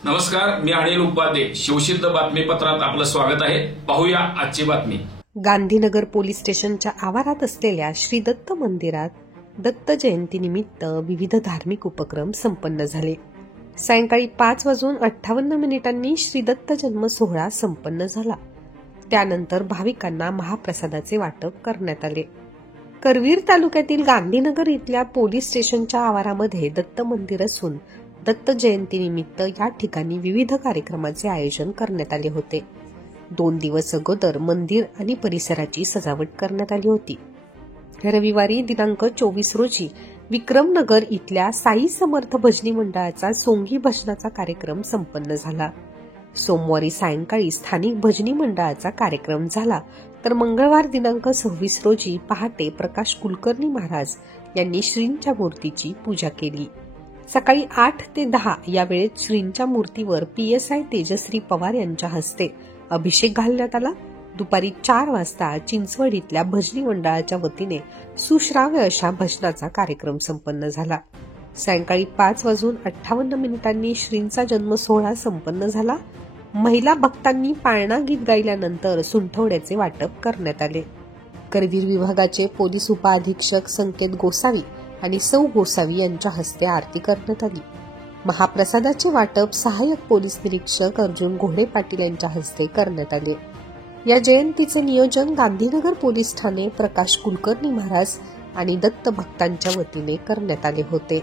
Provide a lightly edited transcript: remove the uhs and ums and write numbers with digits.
नमस्कार, मी अनिल उपाध्ये. शिवसिद्ध बातमीपत्रात आपलं स्वागत आहे. पाहूया आजची बातमी. गांधीनगर पोलीस स्टेशनच्या आवारात असलेल्या श्री दत्त मंदिरात दत्त जयंतीनिमित्त विविध धार्मिक उपक्रम संपन्न झाले. सायंकाळी 5:58 श्री दत्त जन्म सोहळा संपन्न झाला. त्यानंतर भाविकांना महाप्रसादाचे वाटप करण्यात आले. करवीर तालुक्यातील गांधीनगर इथल्या पोलीस स्टेशनच्या आवारामध्ये दत्त मंदिर असून दत्त जयंतीनिमित्त या ठिकाणी विविध कार्यक्रमाचे आयोजन करण्यात आले होते. 2 दिवस अगोदर मंदिर आणि परिसराची सजावट करण्यात आली होती. रविवारी दिनांक 24 रोजी विक्रमनगर इथल्या साई समर्थ भजनी मंडळाचा सोंगी भजनाचा कार्यक्रम संपन्न झाला. सोमवारी सायंकाळी स्थानिक भजनी मंडळाचा कार्यक्रम झाला, तर मंगळवार दिनांक 26 रोजी पहाटे प्रकाश कुलकर्णी महाराज यांनी श्रींच्या मूर्तीची पूजा केली. सकाळी 8 ते 10 या वेळेत श्रींच्या मूर्तीवर PSI तेजश्री पवार यांच्या हस्ते अभिषेक घालण्यात आला. दुपारी 4 वाजता चिंचवड इथल्या भजनी मंडळाच्या वतीने सुश्राव्य अशा भजनाचा कार्यक्रम संपन्न झाला. सायंकाळी 5:58 श्रींचा जन्म सोहळा संपन्न झाला. महिला भक्तांनी पाळणा गीत गायल्यानंतर सुंठवड्याचे वाटप करण्यात आले. करवीर विभागाचे पोलीस उपअधीक्षक संकेत गोसावी आणि सौ गोसावी यांच्या हस्ते आरती करण्यात आली. महाप्रसादाचे वाटप सहाय्यक पोलीस निरीक्षक अर्जुन घोडे पाटील यांच्या हस्ते करण्यात आले. या जयंतीचे नियोजन गांधीनगर पोलीस ठाणे प्रकाश कुलकर्णी महाराज आणि दत्त भक्तांच्या वतीने करण्यात आले होते.